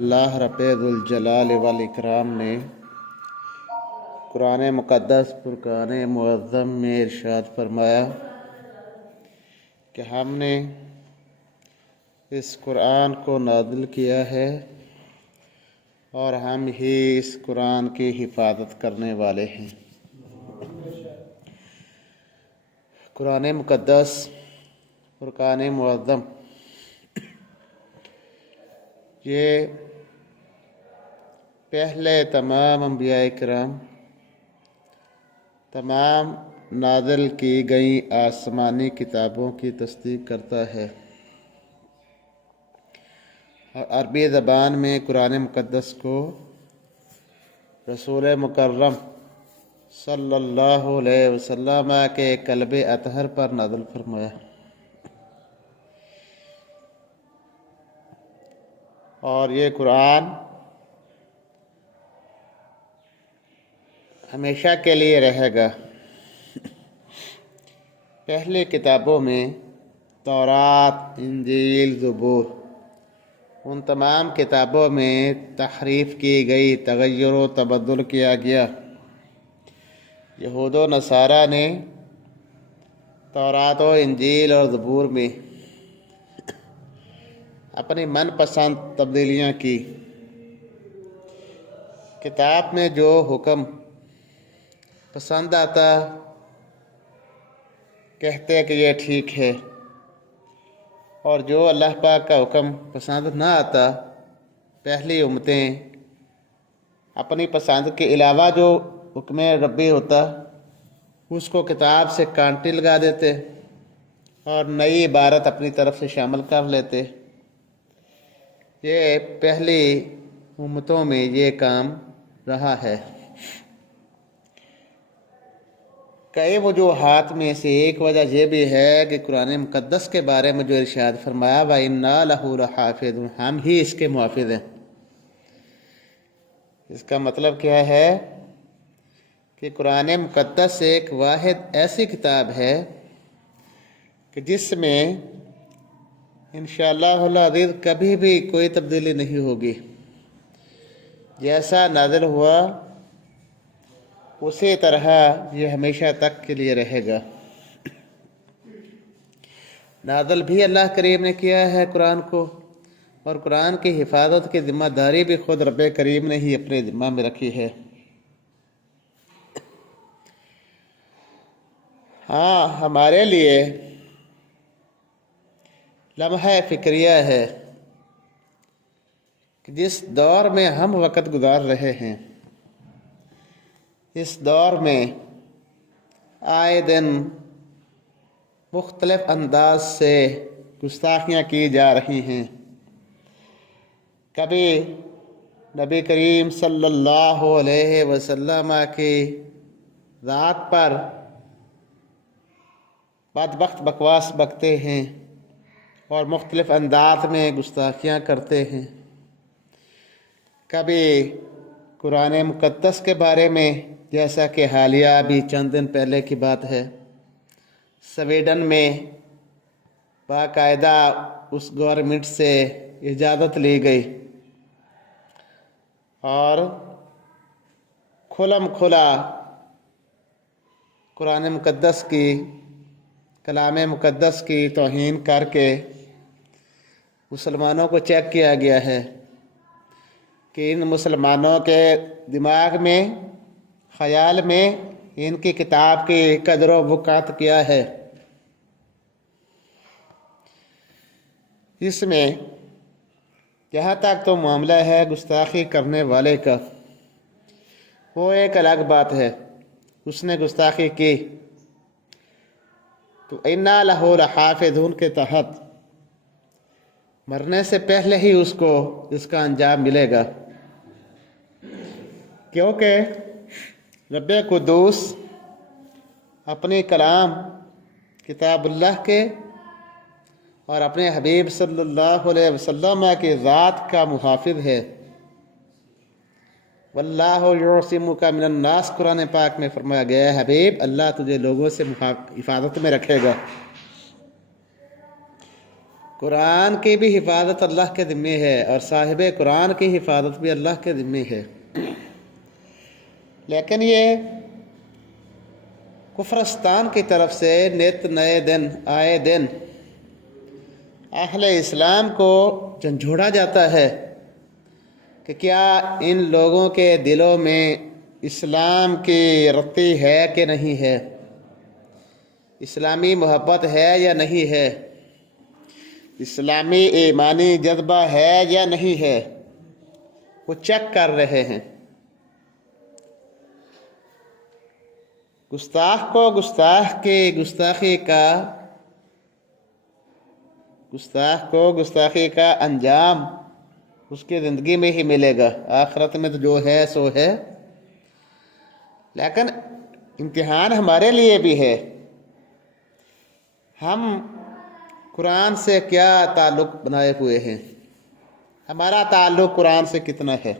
اللہ رب ذوالجلال والاکرام نے قرآن مقدس فرقان معظم میں ارشاد فرمایا کہ ہم نے اس قرآن کو نازل کیا ہے اور ہم ہی اس قرآن کی حفاظت کرنے والے ہیں۔ قرآن مقدس فرقان معظم یہ پہلے تمام انبیاء کرام تمام نازل کی گئی آسمانی کتابوں کی تصدیق کرتا ہے، اور عربی زبان میں قرآن مقدس کو رسول مکرم صلی اللہ علیہ وسلم کے قلب اطہر پر نازل فرمایا، اور یہ قرآن ہمیشہ کے لیے رہے گا۔ پہلے کتابوں میں تورات، انجیل، زبور، ان تمام کتابوں میں تحریف کی گئی، تغیر و تبدل کیا گیا۔ یہود و نصارہ نے تورات و انجیل اور زبور میں اپنی من پسند تبدیلیاں کی۔ کتاب میں جو حکم پسند آتا کہتے کہ یہ ٹھیک ہے، اور جو اللہ پاک کا حکم پسند نہ آتا پہلی امتیں اپنی پسند کے علاوہ جو حکم ربی ہوتا اس کو کتاب سے کانٹی لگا دیتے اور نئی عبارت اپنی طرف سے شامل کر لیتے۔ یہ پہلی امتوں میں یہ کام رہا ہے۔ کئی وجوہات میں سے ایک وجہ یہ بھی ہے کہ قرآن مقدس کے بارے میں جو ارشاد فرمایا وَإِنَّا لَهُ لَحَافِظُونَ، ہم ہی اس کے محافظ ہیں۔ اس کا مطلب کیا ہے کہ قرآن مقدس ایک واحد ایسی کتاب ہے کہ جس میں انشاءاللہ العزیز کبھی بھی کوئی تبدیلی نہیں ہوگی۔ جیسا نازل ہوا اسی طرح یہ ہمیشہ تک کے لیے رہے گا۔ نازل بھی اللہ کریم نے کیا ہے قرآن کو، اور قرآن کی حفاظت کی ذمہ داری بھی خود رب کریم نے ہی اپنے ذمہ میں رکھی ہے۔ ہاں، ہمارے لیے لمحہ فکریہ ہے کہ جس دور میں ہم وقت گزار رہے ہیں، اس دور میں آئے دن مختلف انداز سے گستاخیاں کی جا رہی ہیں۔ کبھی نبی کریم صلی اللہ علیہ وسلم کی ذات پر بدبخت بکواس بکتے ہیں اور مختلف انداز میں گستاخیاں کرتے ہیں۔ کبھی قرآن مقدس کے بارے میں، جیسا کہ حالیہ ابھی چند دن پہلے کی بات ہے، سویڈن میں باقاعدہ اس گورنمنٹ سے اجازت لی گئی اور کھلم کھلا قرآن مقدس کی، کلام مقدس کی توہین کر کے مسلمانوں کو چیک کیا گیا ہے کہ ان مسلمانوں کے دماغ میں، خیال میں ان کی کتاب کی قدر و وقعت کیا ہے۔ اس میں جہاں تک تو معاملہ ہے گستاخی کرنے والے کا، وہ ایک الگ بات ہے۔ اس نے گستاخی کی تو اِنَّا لَهُ لَحَافِظُونَ کے تحت مرنے سے پہلے ہی اس کو اس کا انجام ملے گا، کیونکہ رب قدوس اپنے کلام کتاب اللہ کے اور اپنے حبیب صلی اللہ علیہ وسلم کی ذات کا محافظ ہے۔ واللہ یعصمک من الناس، قرآن پاک میں فرمایا گیا ہے حبیب اللہ تجھے لوگوں سے حفاظت میں رکھے گا۔ قرآن کی بھی حفاظت اللہ کے ذمے ہے اور صاحب قرآن کی حفاظت بھی اللہ کے ذمے ہے، لیکن یہ کفرستان کی طرف سے نت نئے دن آئے دن اہل اسلام کو جھنجھوڑا جاتا ہے کہ کیا ان لوگوں کے دلوں میں اسلام کی رتی ہے کہ نہیں ہے، اسلامی محبت ہے یا نہیں ہے، اسلامی ایمانی جذبہ ہے یا نہیں ہے، وہ چیک کر رہے ہیں۔ گستاخ کو گستاخی کا انجام اس کی زندگی میں ہی ملے گا، آخرت میں تو جو ہے سو ہے۔ لیکن امتحان ہمارے لیے بھی ہے، ہم قرآن سے کیا تعلق بنائے ہوئے ہیں، ہمارا تعلق قرآن سے کتنا ہے۔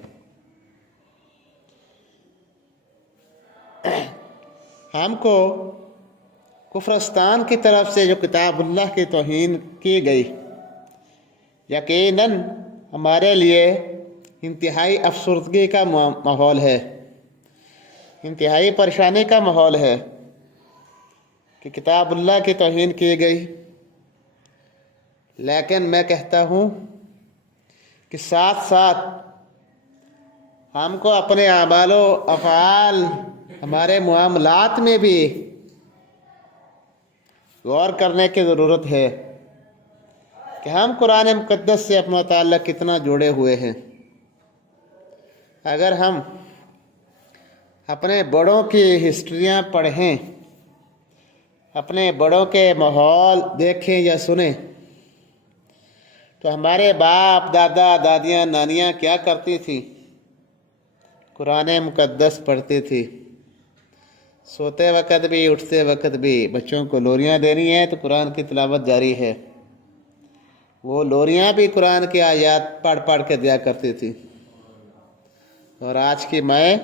ہم کو کفرستان کی طرف سے جو کتاب اللہ کی توہین کی گئی، یقیناً ہمارے لیے انتہائی افسردگی کا ماحول ہے، انتہائی پریشانی کا ماحول ہے کہ کتاب اللہ کی توہین کی گئی۔ لیکن میں کہتا ہوں کہ ساتھ ساتھ ہم کو اپنے اعمال و افعال، ہمارے معاملات میں بھی غور کرنے کی ضرورت ہے کہ ہم قرآن مقدس سے اپنا تعلق کتنا جوڑے ہوئے ہیں۔ اگر ہم اپنے بڑوں کی ہسٹریاں پڑھیں، اپنے بڑوں کے ماحول دیکھیں یا سنیں، تو ہمارے باپ، دادا، دادیاں، نانیاں کیا کرتی تھیں؟ قرآن مقدس پڑھتی تھی، سوتے وقت بھی اٹھتے وقت بھی۔ بچوں کو لوریاں دینی ہے تو قرآن کی تلاوت جاری ہے، وہ لوریاں بھی قرآن کی آیات پڑھ پڑھ کے دیا کرتی تھی۔ اور آج کی مائیں،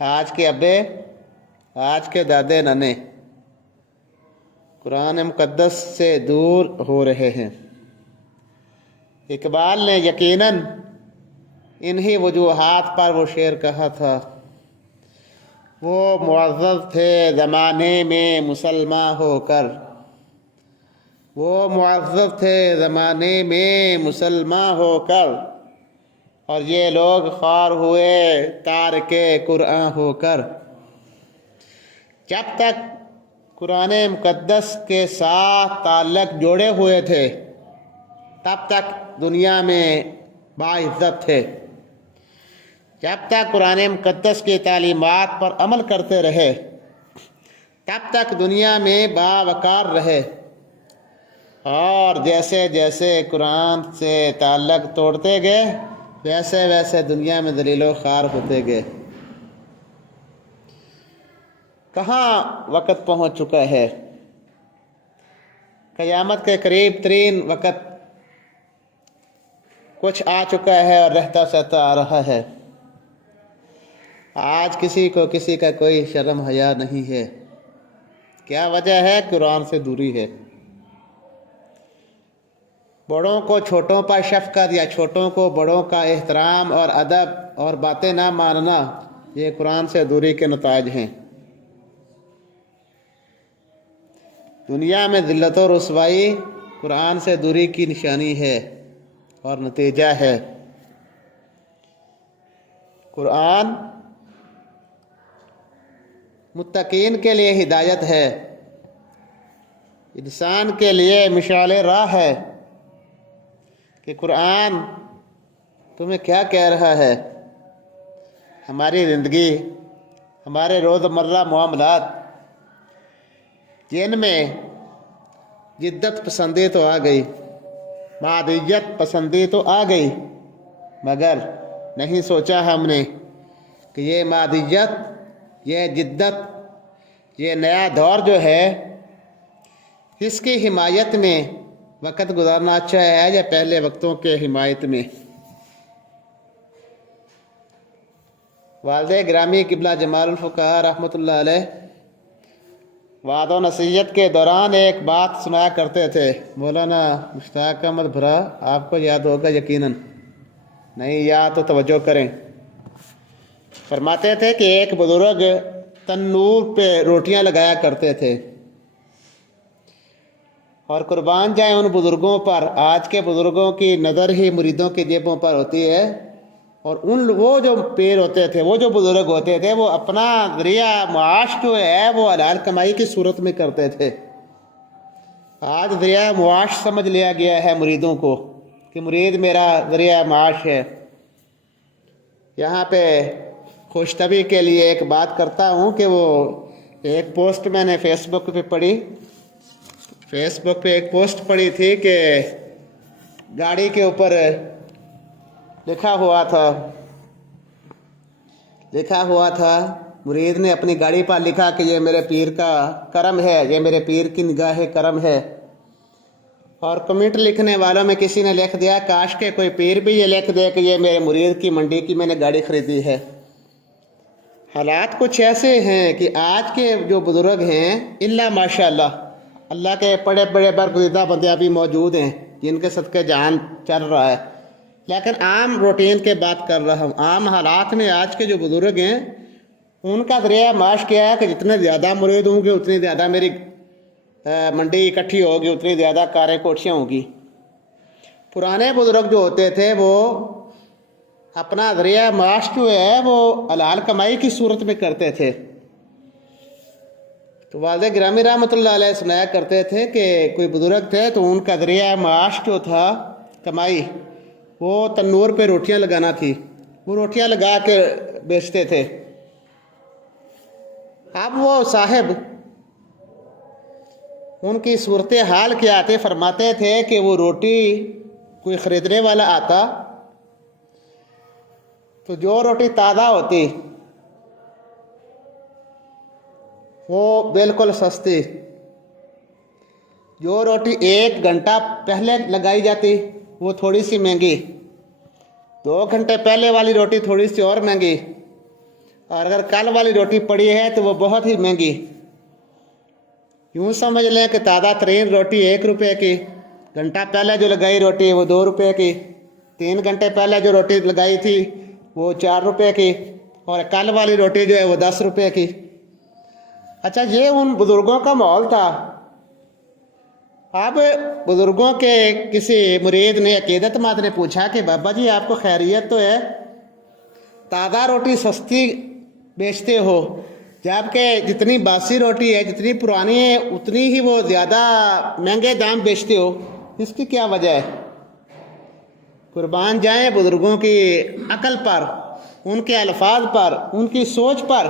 آج کے ابے، آج کے دادے نانے قرآن مقدس سے دور ہو رہے ہیں۔ اقبال نے یقیناً انہی وجوہات پر وہ شعر کہا تھا، وہ معزز تھے زمانے میں مسلمان ہو کر، وہ معزز تھے زمانے میں مسلمان ہو کر، اور یہ لوگ خوار ہوئے تارک قرآن ہو کر۔ جب تک قرآن مقدس کے ساتھ تعلق جوڑے ہوئے تھے تب تک دنیا میں باعزت تھے، جب تک قرآن مقدس کی تعلیمات پر عمل کرتے رہے تب تک دنیا میں باوقار رہے، اور جیسے جیسے قرآن سے تعلق توڑتے گئے ویسے ویسے دنیا میں ذلیل و خوار ہوتے گئے۔ کہاں وقت پہنچ چکا ہے؟ قیامت کے قریب ترین وقت کچھ آ چکا ہے اور رہتا سہتا آ رہا ہے۔ آج کسی کو کسی کا کوئی شرم حیا نہیں ہے۔ کیا وجہ ہے؟ قرآن سے دوری ہے۔ بڑوں کو چھوٹوں پر شفقت یا چھوٹوں کو بڑوں کا احترام اور ادب اور باتیں نہ ماننا، یہ قرآن سے دوری کے نتائج ہیں۔ دنیا میں ذلت و رسوائی قرآن سے دوری کی نشانی ہے اور نتیجہ ہے۔ قرآن متقین کے لیے ہدایت ہے، انسان کے لیے مشعل راہ ہے کہ قرآن تمہیں کیا کہہ رہا ہے۔ ہماری زندگی، ہمارے روزمرہ معاملات، جن میں جدت پسندی تو آ گئی، معدیت پسندی تو آ گئی، مگر نہیں سوچا ہم نے کہ یہ معدیت، یہ جدت، یہ نیا دور جو ہے، اس کی حمایت میں وقت گزارنا اچھا ہے یا پہلے وقتوں کے حمایت میں۔ والد گرامی قبلہ جمال الفقار رحمۃ اللہ علیہ وعد و نصیحت کے دوران ایک بات سنایا کرتے تھے مولانا مشتاق احمد بھرا، آپ کو یاد ہوگا یقیناً، نہیں یاد تو توجہ کریں۔ فرماتے تھے کہ ایک بزرگ تنور پہ روٹیاں لگایا کرتے تھے، اور قربان جائیں ان بزرگوں پر، آج کے بزرگوں کی نظر ہی مریدوں کی جیبوں پر ہوتی ہے، اور وہ جو پیر ہوتے تھے، وہ جو بزرگ ہوتے تھے، وہ اپنا ذریعہ معاش جو ہے وہ حلال کمائی کی صورت میں کرتے تھے۔ آج ذریعہ معاش سمجھ لیا گیا ہے مریدوں کو کہ مرید میرا ذریعہ معاش ہے۔ یہاں پہ خوش طبعی کے لیے ایک بات کرتا ہوں کہ وہ ایک پوسٹ میں نے فیس بک پہ ایک پوسٹ پڑھی تھی کہ گاڑی کے اوپر لکھا ہوا تھا مرید نے اپنی گاڑی پر لکھا کہ یہ میرے پیر کا کرم ہے، یہ میرے پیر کی نگاہ کرم ہے، اور کمنٹ لکھنے والوں میں کسی نے لکھ دیا کاش کہ کوئی پیر بھی یہ لکھ دے کہ یہ میرے مرید کی منڈی کی میں نے گاڑی خریدی ہے۔ حالات کچھ ایسے ہیں کہ آج کے جو بزرگ ہیں الا ماشاء اللہ کے بڑے بڑے برگزیدہ بندے ابھی موجود ہیں جن کے صدقے جان چل رہا ہے، لیکن عام روٹین کے بات کر رہا ہوں۔ عام حالات میں آج کے جو بزرگ ہیں ان کا ذریعہ معاش کیا ہے کہ جتنے زیادہ مرید ہوں گے اتنی زیادہ میری منڈی اکٹھی ہوگی، اتنی زیادہ کاریں کوٹھیاں ہوں گی۔ پرانے بزرگ جو ہوتے تھے وہ اپنا ذریعہ معاش جو ہے وہ حلال کمائی کی صورت میں کرتے تھے۔ تو والد گرامی رحمۃ اللہ علیہ سنایا کرتے تھے کہ کوئی بزرگ تھے تو ان کا ذریعہ معاش جو تھا کمائی وہ تنور پہ روٹیاں لگانا تھی، وہ روٹیاں لگا کے بیچتے تھے۔ اب وہ صاحب ان کی صورتحال کیا تھے، فرماتے تھے کہ وہ روٹی کوئی خریدنے والا آتا تو جو روٹی تازہ ہوتی وہ بالکل سستی، جو روٹی 1 گھنٹہ پہلے لگائی جاتی وہ تھوڑی سی مہنگی، 2 گھنٹے پہلے والی روٹی تھوڑی سی اور مہنگی، اور اگر کل والی روٹی پڑی ہے تو وہ بہت ہی مہنگی۔ یوں سمجھ لیں کہ تازہ ترین روٹی 1 روپے کی، گھنٹہ پہلے جو لگائی روٹی وہ 2 روپے کی، 3 گھنٹے پہلے جو روٹی لگائی تھی وہ 4 روپے کی، اور کل والی روٹی جو ہے وہ 10 روپے کی۔ اچھا، یہ ان بزرگوں کا ماحول تھا۔ اب بزرگوں کے کسی مرید نے عقیدت مند نے پوچھا کہ بابا جی آپ کو خیریت تو ہے، تازہ روٹی سستی بیچتے ہو جبکہ جتنی باسی روٹی ہے جتنی پرانی ہے اتنی ہی وہ زیادہ مہنگے دام بیچتے ہو، اس کی کیا وجہ ہے؟ قربان جائیں بزرگوں کی عقل پر، ان کے الفاظ پر، ان کی سوچ پر۔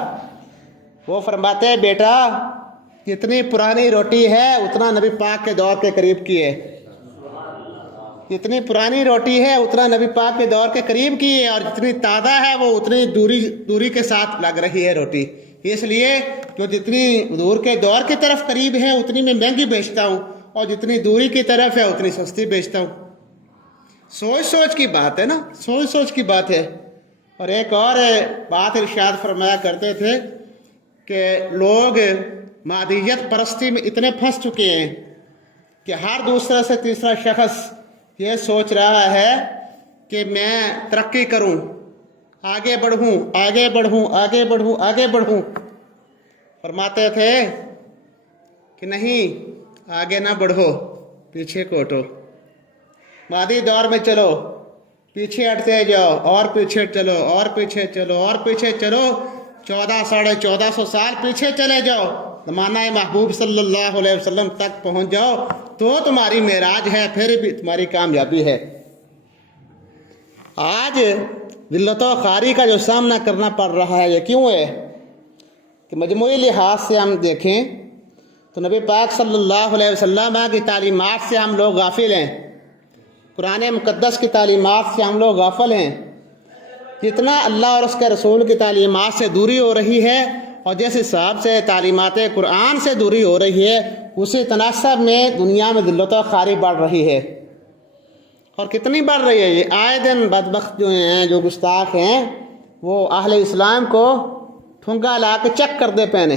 وہ فرماتے ہیں بیٹا جتنی پرانی روٹی ہے اتنا نبی پاک کے دور کے قریب کی ہے، جتنی پرانی روٹی ہے اتنا نبی پاک کے دور کے قریب کی ہے، اور جتنی تازہ ہے وہ اتنی دوری کے ساتھ لگ رہی ہے روٹی، اس لیے جو جتنی دور کے دور کی طرف قریب ہے اتنی میں مہنگی بیچتا ہوں، اور جتنی دوری کی طرف ہے اتنی سستی بیچتا ہوں۔ سوچ کی بات ہے نا، سوچ کی بات ہے۔ اور ایک اور بات ارشاد فرمایا کرتے تھے کہ لوگ مادیت پرستی میں اتنے پھنس چکے ہیں کہ ہر دوسرا سے تیسرا شخص یہ سوچ رہا ہے کہ میں ترقی کروں، آگے بڑھوں۔ فرماتے تھے کہ نہیں، آگے نہ بڑھو، پیچھے کوٹو۔ مادی دور میں چلو، پیچھے ہٹتے جاؤ، اور پیچھے چلو، اور پیچھے چلو، اور پیچھے چلو، 1400 سال پیچھے چلے جاؤ، زمانہ محبوب صلی اللہ علیہ وسلم تک پہنچ جاؤ تو تمہاری معراج ہے، پھر بھی تمہاری کامیابی ہے۔ آج ذلت و خواری کا جو سامنا کرنا پڑ رہا ہے یہ کیوں ہے کہ مجموعی لحاظ سے ہم دیکھیں تو نبی پاک صلی اللہ علیہ وسلم کی تعلیمات سے ہم لوگ غافل ہیں، قرآن مقدس کی تعلیمات سے ہم لوگ غافل ہیں۔ جتنا اللہ اور اس کے رسول کی تعلیمات سے دوری ہو رہی ہے اور جس حساب سے تعلیمات قرآن سے دوری ہو رہی ہے اسی تناسب میں دنیا میں ذلت و خواری بڑھ رہی ہے۔ اور کتنی بڑھ رہی ہے؟ یہ آئے دن بدبخت جو ہیں، جو گستاخ ہیں، وہ اہل اسلام کو ٹھنگا لا کے چک کر دے پہنے،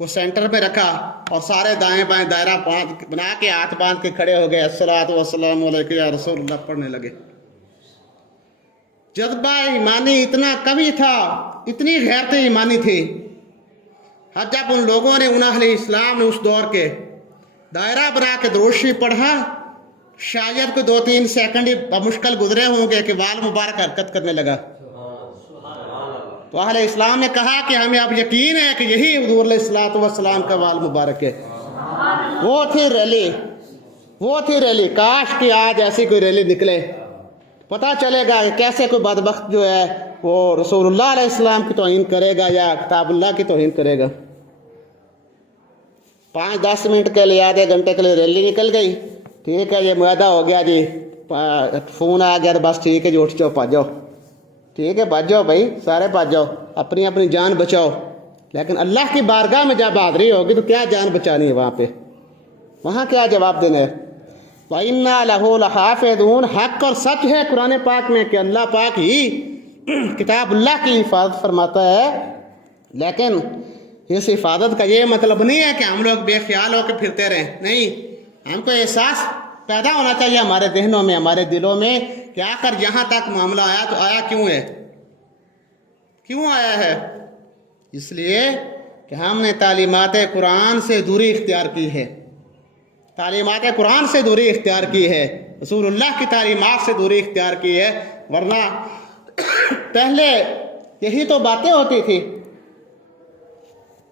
کو سینٹر پہ رکھا اور سارے دائیں بائیں دائرہ بنا کے ہاتھ باندھ کے کھڑے ہو گئے، الصلاۃ والسلام علیک یا رسول اللہ پڑھنے لگے۔ جذبہ ایمانی اتنا قوی تھا، اتنی غیرت ایمانی تھی، جب ان لوگوں نے اہل اسلام نے اس دور کے دائرہ بنا کے درود شریف پڑھا، شاید کو 2-3 سیکنڈ بمشکل گزرے ہوں گے کہ وال مبارک حرکت کرنے لگا۔ تو اہل اسلام نے کہا کہ ہمیں اب یقین ہے کہ یہی حضور علیہ الصلوۃ والسلام کا وال مبارک ہے۔ وہ تھی ریلی، کاش کہ آج ایسی کوئی ریلی نکلے، پتہ چلے گا کہ کیسے کوئی بدبخت جو ہے وہ رسول اللہ علیہ السلام کی توہین کرے گا یا کتاب اللہ کی توہین کرے گا۔ 5-10 منٹ کے لیے، آدھے گھنٹے کے لیے ریلی نکل گئی، ٹھیک ہے، یہ معاہدہ ہو گیا جی، فون آ گیا، بس ٹھیک ہے جی، اٹھ جاؤ، بھاج جاؤ، ٹھیک ہے، بھاج جاؤ بھائی، سارے بھاج جاؤ، اپنی اپنی جان بچاؤ۔ لیکن اللہ کی بارگاہ میں جب حاضری ہوگی تو کیا جان بچانی ہے وہاں پہ، وہاں کیا جواب دینا ہے؟ وَإِنَّا لَهُ لَحَافِظُونَ، حق اور سچ ہے قرآن پاک میں کہ اللہ پاک ہی کتاب اللہ کی حفاظت فرماتا ہے۔ لیکن اس حفاظت کا یہ مطلب نہیں ہے کہ ہم لوگ بے خیال ہو کے پھرتے رہیں، نہیں، ہم کو احساس پیدا ہونا چاہیے ہمارے ذہنوں میں، ہمارے دلوں میں کہ آخر یہاں تک معاملہ آیا تو آیا کیوں ہے، کیوں آیا ہے؟ اس لیے کہ ہم نے تعلیمات قرآن سے دوری اختیار کی ہے، تعلیمات قرآن سے دوری اختیار کی ہے، رسول اللہ کی تعلیمات سے دوری اختیار کی ہے۔ ورنہ پہلے یہی تو باتیں ہوتی تھی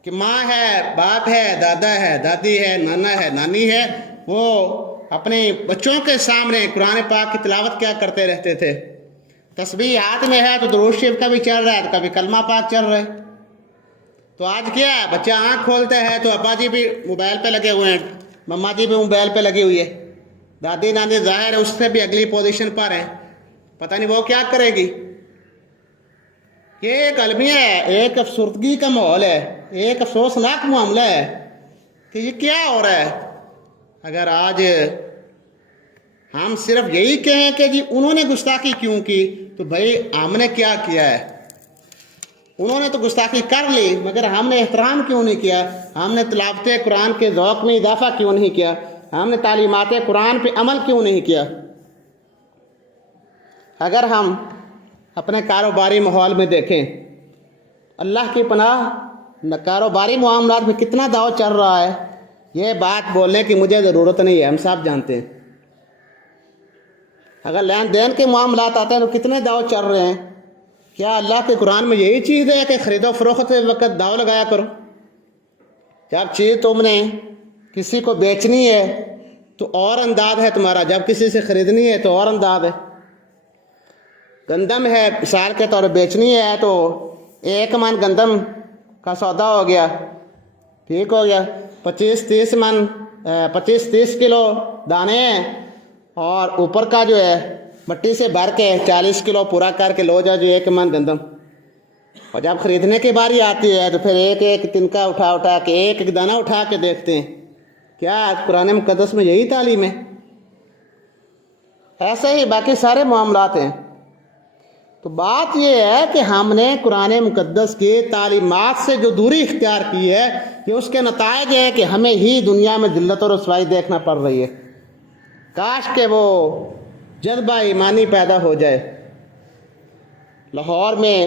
کہ ماں ہے، باپ ہے، دادا ہے، دادی ہے، نانا ہے، نانی ہے، وہ اپنے بچوں کے سامنے قرآن پاک کی تلاوت کیا کرتے رہتے تھے۔ تسبیح ہاتھ میں ہے تو درود شریف کا بھی چل رہا ہے، تو کبھی کلمہ پاک چل رہا ہے۔ تو آج کیا ہے، بچہ آنکھ کھولتا ہے تو ابا جی بھی موبائل پہ لگے ہوئے ہیں، مما جی بھی موبائل پہ لگی ہوئی ہے، دادی نانی ظاہر ہے اس سے بھی اگلی پوزیشن پر ہے، پتہ نہیں وہ کیا کرے گی۔ یہ ایک المیہ ہے، ایک افسردگی کا ماحول ہے، ایک افسوسناک معاملہ ہے کہ یہ کیا ہو رہا ہے۔ اگر آج ہم صرف یہی کہیں کہ جی انہوں نے گستاخی کیوں کی، تو بھائی ہم نے کیا کیا ہے؟ انہوں نے تو گستاخی کر لی، مگر ہم نے احترام کیوں نہیں کیا؟ ہم نے تلاوت قرآن کے ذوق میں اضافہ کیوں نہیں کیا؟ ہم نے تعلیمات قرآن پہ عمل کیوں نہیں کیا؟ اگر ہم اپنے کاروباری ماحول میں دیکھیں، اللہ کی پناہ کاروباری معاملات میں کتنا داؤ چل رہا ہے، یہ بات بولنے کی مجھے ضرورت نہیں ہے، ہم سب جانتے ہیں۔ اگر لین دین کے معاملات آتے ہیں تو کتنے داؤ چل رہے ہیں۔ کیا اللہ کے قرآن میں یہی چیز ہے کہ خرید و فروخت کے وقت داؤ لگایا کرو؟ جب چیز تم نے کسی کو بیچنی ہے تو اور انداز ہے تمہارا، جب کسی سے خریدنی ہے تو اور انداز ہے۔ گندم ہے، مثال کے طور پر بیچنی ہے تو 1 من گندم کا سودا ہو گیا، ٹھیک ہو گیا، 25-30 کلو دانے ہیں، اور اوپر کا جو ہے مٹی سے بھر کے 40 کلو پورا کر کے لو جاؤ جو 1 من گندم۔ اور جب خریدنے کی باری آتی ہے تو پھر ایک تنکا اٹھا کے ایک دانہ اٹھا کے دیکھتے ہیں۔ کیا قرآن مقدس میں یہی تعلیم ہے؟ ایسے ہی باقی سارے معاملات ہیں۔ تو بات یہ ہے کہ ہم نے قرآن مقدس کی تعلیمات سے جو دوری اختیار کی ہے، یہ اس کے نتائج ہے کہ ہمیں ہی دنیا میں ذلت و رسوائی دیکھنا پڑ رہی ہے۔ کاش کہ وہ جذبہ ایمانی پیدا ہو جائے لاہور میں۔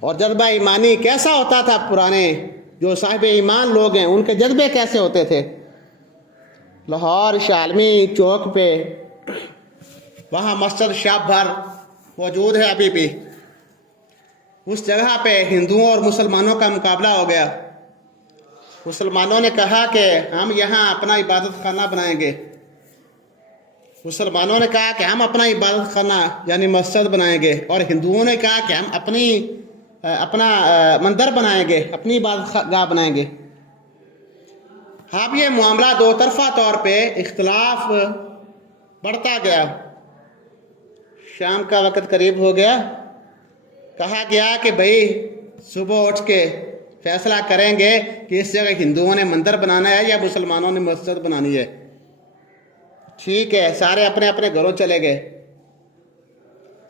اور جذبہ ایمانی کیسا ہوتا تھا؟ پرانے جو صاحب ایمان لوگ ہیں ان کے جذبے کیسے ہوتے تھے؟ لاہور شالمی چوک پہ وہاں مسجد شاہ بھر موجود ہے ابھی بھی، اس جگہ پہ ہندوؤں اور مسلمانوں کا مقابلہ ہو گیا۔ مسلمانوں نے کہا کہ ہم یہاں اپنا عبادت خانہ بنائیں گے، مسلمانوں نے کہا کہ ہم اپنا عبادت خانہ یعنی مسجد بنائیں گے، اور ہندوؤں نے کہا کہ ہم اپنا مندر بنائیں گے، اپنی عبادت گاہ بنائیں گے۔ اب یہ معاملہ دو طرفہ طور پہ اختلاف بڑھتا گیا۔ شام کا وقت قریب ہو گیا، کہا گیا کہ بھئی صبح اٹھ کے فیصلہ کریں گے کہ اس جگہ ہندوؤں نے مندر بنانا ہے یا مسلمانوں نے مسجد بنانی ہے۔ ٹھیک ہے، سارے اپنے اپنے گھروں چلے گئے،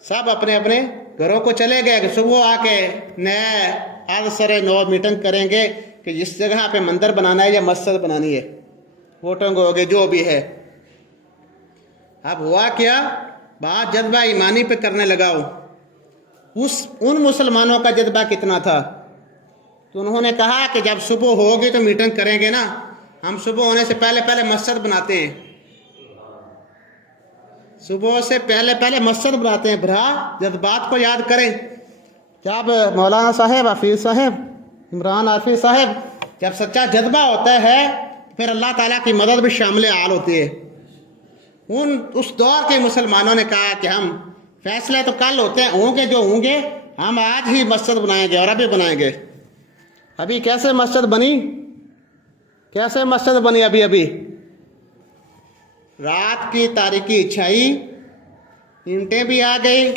سب اپنے اپنے گھروں کو چلے گئے کہ صبح آ کے نئے آج سرے 9 میٹنگ کریں گے کہ جس جگہ پہ مندر بنانا ہے یا مسجد بنانی ہے، ووٹنگ ہوگی جو بھی ہے۔ اب ہوا کیا، بات جذبہ ایمانی پہ کرنے لگا ان مسلمانوں کا جذبہ کتنا تھا، تو انہوں نے کہا کہ جب صبح ہوگی تو میٹنگ کریں گے نا، ہم صبح ہونے سے پہلے پہلے مسجد بناتے ہیں، صبح سے پہلے پہلے مسجد بناتے ہیں۔ برا جذبات کو یاد کریں، جب مولانا صاحب، حفیظ صاحب، عمران حافظ صاحب، جب سچا جذبہ ہوتا ہے پھر اللہ تعالیٰ کی مدد بھی شامل حال ہوتی ہے۔ اس دور کے مسلمانوں نے کہا کہ ہم فیصلے تو کل ہوتے ہیں، ہوں گے جو ہوں گے، ہم آج ہی مسجد بنائیں گے اور ابھی بنائیں گے۔ ابھی کیسے مسجد بنی، کیسے مسجد بنی؟ ابھی رات کی تاریکی چھائی، اینٹیں بھی آ گئی،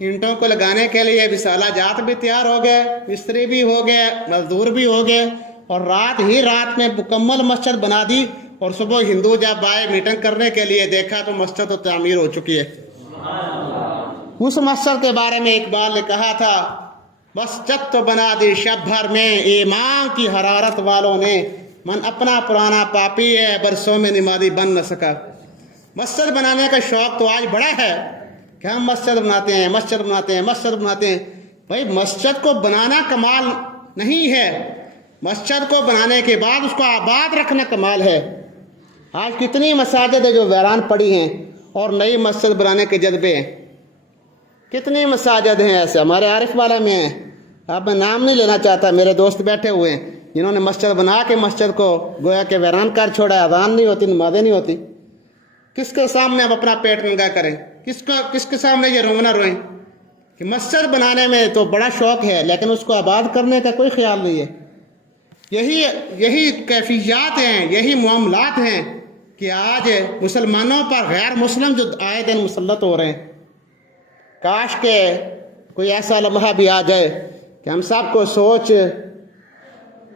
اینٹوں کو لگانے کے لیے رسالہ جات بھی تیار ہو گئے، مستری بھی ہو گئے، مزدور بھی ہو گئے، اور رات میں مکمل مسجد بنا دی۔ اور صبح ہندو جب آئے میٹنگ کرنے کے لیے دیکھا تو مسجد تو تعمیر ہو چکی ہے۔ اس مسجد کے بارے میں اقبال نے کہا تھا، مسجد تو بنا دی شب بھر میں ایمان کی حرارت والوں نے، من اپنا پرانا پاپی ہے برسوں میں نمازی بن نہ سکا۔ مسجد بنانے کا شوق تو آج بڑا ہے کہ ہم مسجد بناتے ہیں، مسجد بناتے ہیں، مسجد بناتے ہیں۔ بھائی مسجد کو بنانا کمال نہیں ہے، مسجد کو بنانے کے بعد اس کو آباد رکھنا کمال ہے۔ آج کتنی مساجد ہیں جو ویران پڑی ہیں اور نئی مسجد بنانے کے جذبے ہیں، کتنی مساجد ہیں ایسے ہمارے عارف والا میں ہیں، اب میں نام نہیں لینا چاہتا، میرے دوست بیٹھے ہوئے ہیں جنہوں نے مسجد بنا کے مسجد کو گویا کہ ویران کر چھوڑا ہے، اذان نہیں ہوتی، نمازیں نہیں ہوتی۔ کس کے سامنے اب اپنا پیٹ ننگا کریں، کس کے سامنے یہ رونا روئیں کہ مسجد بنانے میں تو بڑا شوق ہے لیکن اس کو آباد کرنے کا کوئی خیال نہیں ہے۔ یہی کیفیات ہیں، یہی معاملات ہیں کہ آج مسلمانوں پر غیر مسلم جو آئے دن مسلط ہو رہے ہیں۔ کاش کہ کوئی ایسا لمحہ بھی آ جائے کہ ہم سب کو سوچ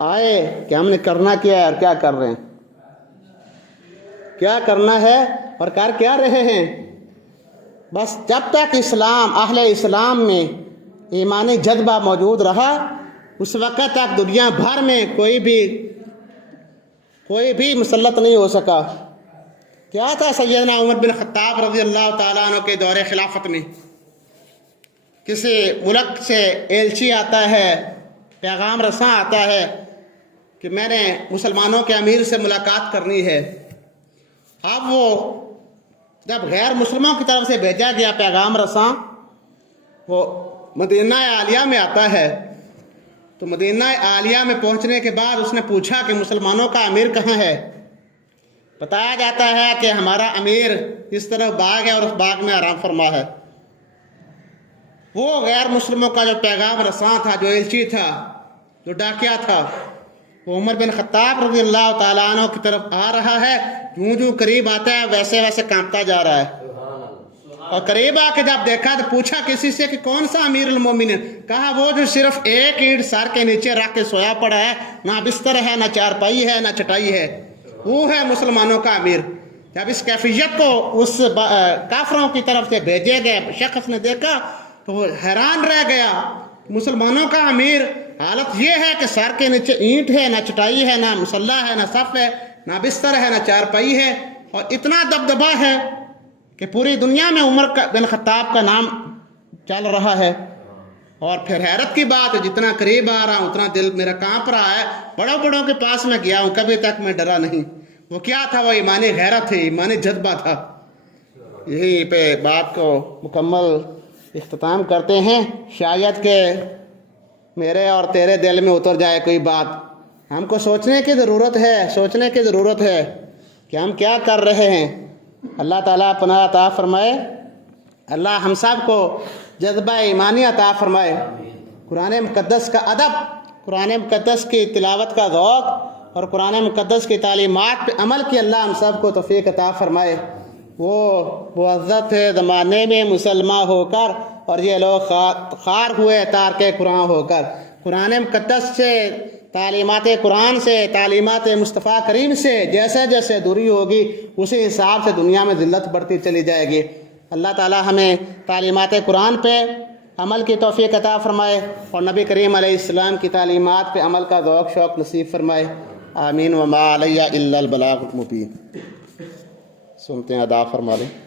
آئے کہ ہم نے کرنا کیا ہے اور کیا کر رہے ہیں، کیا کرنا ہے اور کر کیا رہے ہیں۔ بس جب تک اسلام، اہل اسلام میں ایمانی جذبہ موجود رہا، اس وقت تک دنیا بھر میں کوئی بھی مسلط نہیں ہو سکا۔ کیا تھا سیدنا عمر بن خطاب رضی اللہ تعالیٰ عنہ کے دور خلافت میں، کسی ملک سے ایلچی آتا ہے، پیغام رساں آتا ہے کہ میں نے مسلمانوں کے امیر سے ملاقات کرنی ہے۔ اب وہ جب غیر مسلموں کی طرف سے بھیجا گیا پیغام رساں وہ مدینہ عالیہ میں آتا ہے، تو مدینہ عالیہ میں پہنچنے کے بعد اس نے پوچھا کہ مسلمانوں کا امیر کہاں ہے؟ بتایا جاتا ہے کہ ہمارا امیر اس طرف باغ ہے اور اس باغ میں آرام فرما ہے۔ وہ غیر مسلموں کا جو پیغام رساں تھا، جو ایلچی تھا، جو ڈاکیا تھا، وہ عمر بن خطاب رضی اللہ تعالیٰ عنہ کی طرف آ رہا ہے، جو قریب آتا ہے ویسے ویسے کانپتا جا رہا ہے۔ اور قریب آ کے جب دیکھا تو پوچھا کسی سے کہ کون سا امیر المومنین؟ کہا وہ جو صرف ایک اینٹ سر کے نیچے رکھ کے سویا پڑا ہے، نہ بستر ہے، نہ چارپائی ہے، نہ چٹائی ہے، وہ ہے مسلمانوں کا امیر۔ جب اس کیفیت کو اس کافروں کی طرف سے بھیجے گئے شخص نے دیکھا تو وہ حیران رہ گیا، مسلمانوں کا امیر، حالت یہ ہے کہ سر کے نیچے اینٹ ہے، نہ چٹائی ہے، نہ مسلح ہے، نہ صف ہے، نہ بستر ہے، نہ چارپائی ہے، اور اتنا دبدبا ہے کہ پوری دنیا میں عمر بن خطاب کا نام چل رہا ہے۔ اور پھر حیرت کی بات ہے، جتنا قریب آ رہا ہوں اتنا دل میرا کانپ رہا ہے۔ بڑوں کے پاس میں گیا ہوں، کبھی تک میں ڈرا نہیں۔ وہ کیا تھا؟ وہ ایمانی غیرت تھی، ایمانی جذبہ تھا۔ یہی پہ بات کو مکمل اختتام کرتے ہیں۔ شاید کہ میرے اور تیرے دل میں اتر جائے کوئی بات، ہم کو سوچنے کی ضرورت ہے کہ ہم کیا کر رہے ہیں۔ اللہ تعالیٰ پناہ عطا فرمائے، اللہ ہم سب کو جذبہ ایمانی عطا فرمائے، قرآن مقدس کا ادب، قرآن مقدس کی تلاوت کا ذوق اور قرآن مقدس کی تعلیمات پہ عمل کی اللہ ہم سب کو توفیق عطا فرمائے۔ وہ معزز ہے زمانے میں مسلمان ہو کر، اور یہ لوگ خار ہوئے تارک قرآن ہو کر۔ قرآن مقدس سے، تعلیمات قرآن سے، تعلیمات مصطفیٰ کریم سے جیسے جیسے دوری ہوگی اسی حساب سے دنیا میں ذلت بڑھتی چلی جائے گی۔ اللہ تعالی ہمیں تعلیمات قرآن پہ عمل کی توفیق عطا فرمائے اور نبی کریم علیہ السلام کی تعلیمات پہ عمل کا ذوق شوق نصیب فرمائے، آمین۔ وما علیہ الا البلاغ المبین۔ سنتے ہیں، ادا فرما لیں۔